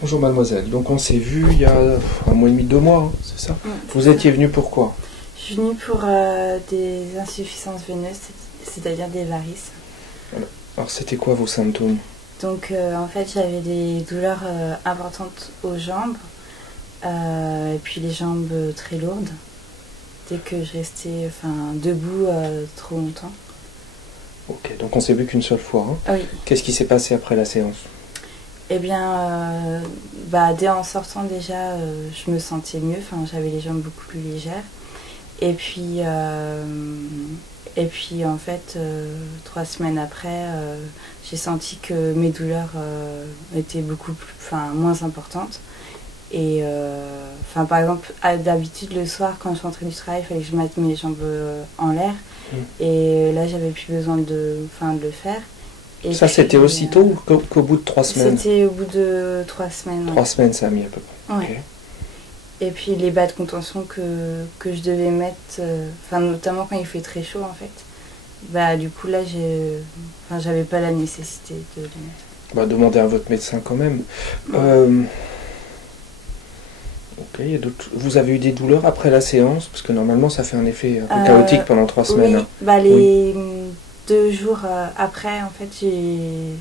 Bonjour mademoiselle, donc on s'est vu il y a 1 mois et demi, 2 mois, hein, c'est ça? Vous étiez venue pour quoi? Je suis venue pour des insuffisances veineuses, c'est-à-dire des varices. Alors c'était quoi vos symptômes? Donc en fait j'avais des douleurs importantes aux jambes, et puis les jambes très lourdes, dès que je restais debout trop longtemps. Ok, donc on s'est vu qu'une seule fois, hein. Oui. Qu'est-ce qui s'est passé après la séance? Eh bien, dès en sortant déjà, je me sentais mieux, j'avais les jambes beaucoup plus légères. Et puis en fait, 3 semaines après, j'ai senti que mes douleurs étaient beaucoup moins importantes. Et par exemple, d'habitude le soir, quand je rentrais du travail, il fallait que je mette mes jambes en l'air. Et là, j'avais plus besoin de le faire. Et ça, puis, c'était aussitôt ou qu'au bout de 3 semaines? C'était au bout de 3 semaines. 3 semaines, ça a mis à peu près. Ouais. Okay. Et puis les bas de contention que je devais mettre, notamment quand il fait très chaud en fait, du coup là j'avais pas la nécessité de les mettre. Demandez à votre médecin quand même. Ok, vous avez eu des douleurs après la séance? Parce que normalement ça fait un effet un peu chaotique pendant 3 semaines. Oui, les 2 jours après en fait j'ai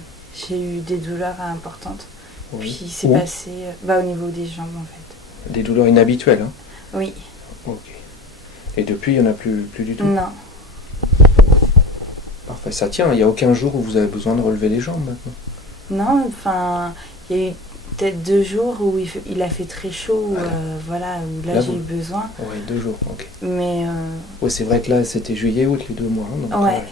eu des douleurs importantes. Oui. Puis c'est passé au niveau des jambes en fait. Des douleurs inhabituelles, hein? Oui. Ok. Et depuis, il n'y en a plus du tout? Non. Parfait, ça tient. Il n'y a aucun jour où vous avez besoin de relever les jambes maintenant? Non, il y a eu peut-être 2 jours où il a fait très chaud, où là j'ai eu besoin. Oui, 2 jours, ok. Mais oui, c'est vrai que là, c'était juillet, août, les 2 mois. Hein, donc, ouais.